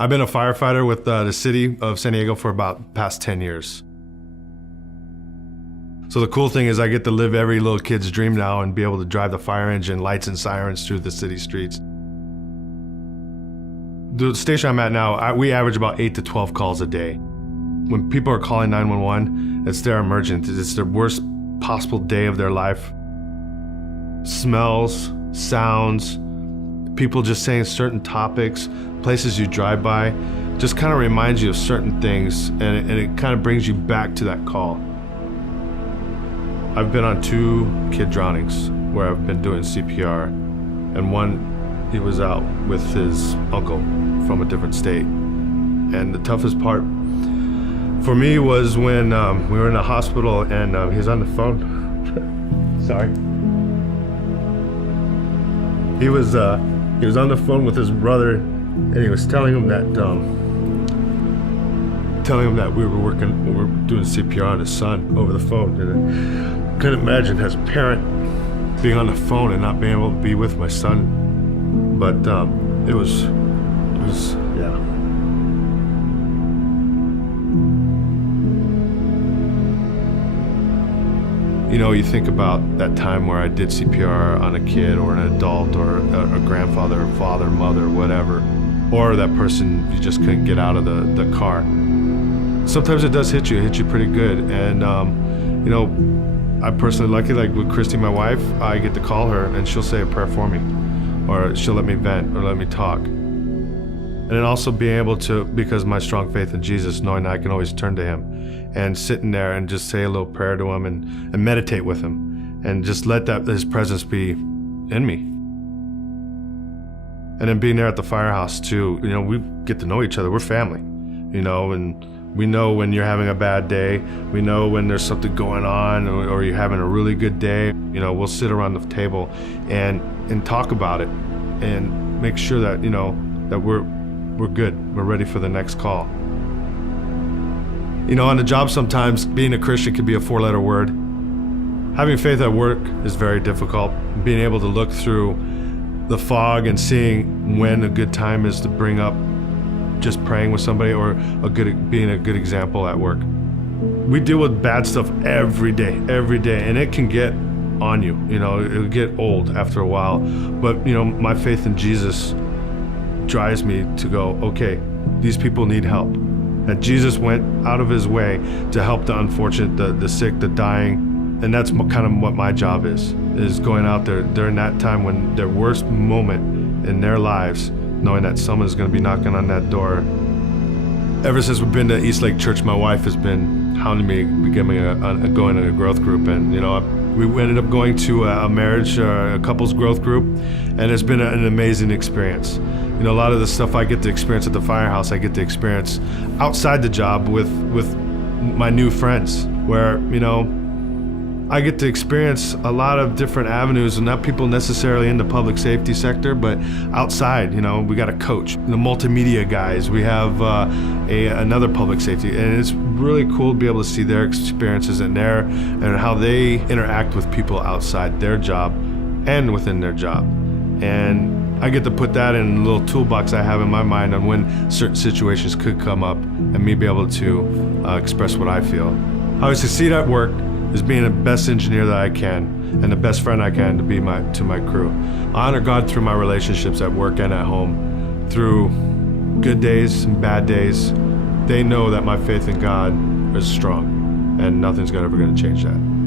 I've been a firefighter with the city of San Diego for about past 10 years. So the cool thing is I get to live every little kid's dream now and be able to drive the fire engine, lights and sirens through the city streets. The station I'm at now, we average about 8 to 12 calls a day. When people are calling 911, it's their emergency. It's their worst possible day of their life. Smells, sounds, people just saying certain topics, places you drive by, just kind of reminds you of certain things, and it kind of brings you back to that call. I've been on 2 kid drownings where I've been doing CPR, and one, he was out with his uncle from a different state. And the toughest part for me was when we were in the hospital and he was on the phone. Sorry. He was on the phone with his brother, and he was telling him that we were doing CPR on his son over the phone. And I couldn't imagine as a parent being on the phone and not being able to be with my son. But it was yeah. You know, you think about that time where I did CPR on a kid or an adult or a grandfather, father, mother, whatever, or that person you just couldn't get out of the car. Sometimes it does hit you pretty good. And, you know, I'm personally lucky, like with Christy, my wife, I get to call her and she'll say a prayer for me, or she'll let me vent or let me talk. And then also being able to, because of my strong faith in Jesus, knowing that I can always turn to him and sitting there and just say a little prayer to him and meditate with him and just let his presence be in me. And then being there at the firehouse too, you know, we get to know each other. We're family, you know, and we know when you're having a bad day. We know when there's something going on or you're having a really good day. You know, we'll sit around the table and talk about it and make sure that, you know, that we're good. We're ready for the next call. You know, on the job sometimes being a Christian can be a 4-letter word. Having faith at work is very difficult. Being able to look through the fog and seeing when a good time is to bring up just praying with somebody or being a good example at work. We deal with bad stuff every day, and it can get on you. You know, it'll get old after a while. But, you know, my faith in Jesus drives me to go, okay, these people need help. That Jesus went out of his way to help the unfortunate, the sick, the dying, and that's kind of what my job is going out there during that time when their worst moment in their lives, knowing that someone's going to be knocking on that door. Ever since we've been to East Lake Church, my wife has been hounding me, going to a growth group, and you know, we ended up going to a couples growth group, and it's been an amazing experience. You know, a lot of the stuff I get to experience at the firehouse, I get to experience outside the job with my new friends, where, you know, I get to experience a lot of different avenues, and not people necessarily in the public safety sector, but outside. You know, we got a coach, the multimedia guys, we have another public safety, and it's really cool to be able to see their experiences and how they interact with people outside their job and within their job. And I get to put that in a little toolbox I have in my mind on when certain situations could come up, and me be able to express what I feel. How I succeed at work is being the best engineer that I can and the best friend I can to my crew. I honor God through my relationships at work and at home, through good days and bad days. They know that my faith in God is strong, and nothing's ever going to change that.